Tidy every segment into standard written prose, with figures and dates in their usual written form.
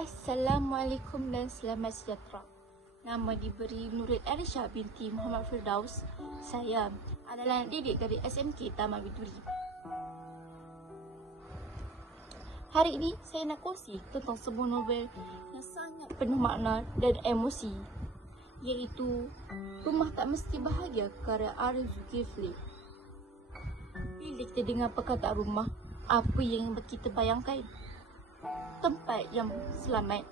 Assalamualaikum dan selamat sejahtera. Nama diberi Nuril Arisha binti Muhammad Firdaus. Saya adalah anak didik dari SMK Taman Widuri. Hari ini saya nak kongsi tentang sebuah novel yang sangat penuh makna dan emosi, iaitu Rumah Tak Mesti Bahagia karya Arif Zulkifli. Bila kita dengar perkataan rumah, apa yang kita bayangkan? Tempat yang selamat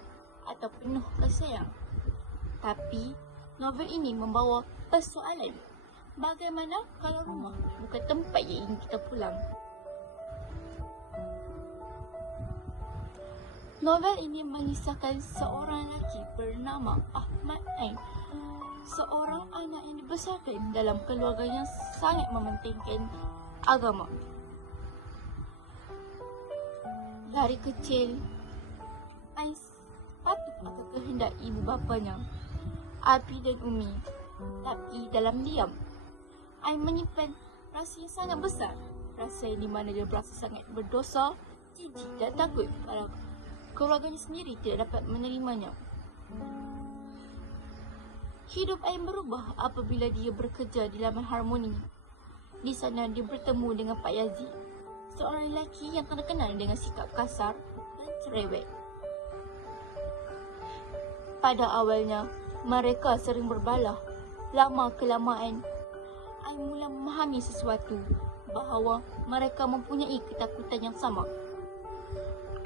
atau penuh kasih sayang. Tapi novel ini membawa persoalan, bagaimana kalau rumah bukan tempat yang ingin kita pulang? Novel ini mengisahkan seorang lelaki bernama Ahmad Ain, seorang anak yang dibesarkan dalam keluarga yang sangat mementingkan agama. Dari kecil, Ain patuh akan kehendak ibu bapanya, Abi dan Umi. Tapi dalam diam, Ain menyimpan rasa yang sangat besar. Rasa yang di mana dia berasa sangat berdosa, jijik dan takut kalau keluarganya sendiri tidak dapat menerimanya. Hidup Ain berubah apabila dia bekerja di Laman Harmoni. Di sana dia bertemu dengan Pak Yazid, seorang lelaki yang terkenal dengan sikap kasar dan cerewet. Pada awalnya, mereka sering berbalah. Lama-kelamaan, Ain mula memahami sesuatu, bahawa mereka mempunyai ketakutan yang sama.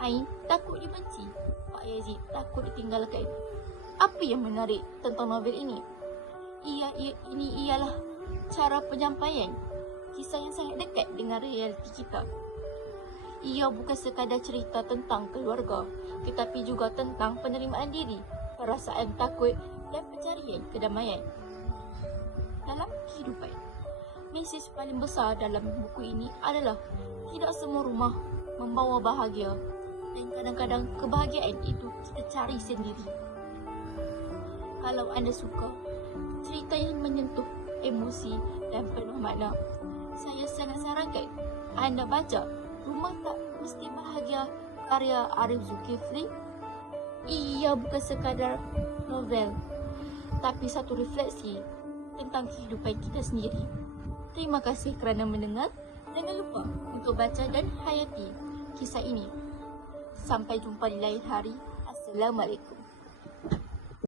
Ain takut dibenci, Pak Yazid takut ditinggalkan. Apa yang menarik tentang novel ini? Ini ialah cara penyampaian kisah yang sangat dekat dengan realiti kita. Ia bukan sekadar cerita tentang keluarga, tetapi juga tentang penerimaan diri, perasaan takut dan pencarian kedamaian dalam kehidupan. Mesej paling besar dalam buku ini adalah tidak semua rumah membawa bahagia, dan kadang-kadang kebahagiaan itu kita cari sendiri. Kalau anda suka cerita yang menyentuh emosi dan penuh makna, saya sangat sarankan anda baca Rumah Tak Mesti Bahagia karya Arif Zulkifli. Ia bukan sekadar novel, tapi satu refleksi tentang kehidupan kita sendiri. Terima kasih kerana mendengar. Jangan lupa untuk baca dan hayati kisah ini. Sampai jumpa di lain hari. Assalamualaikum.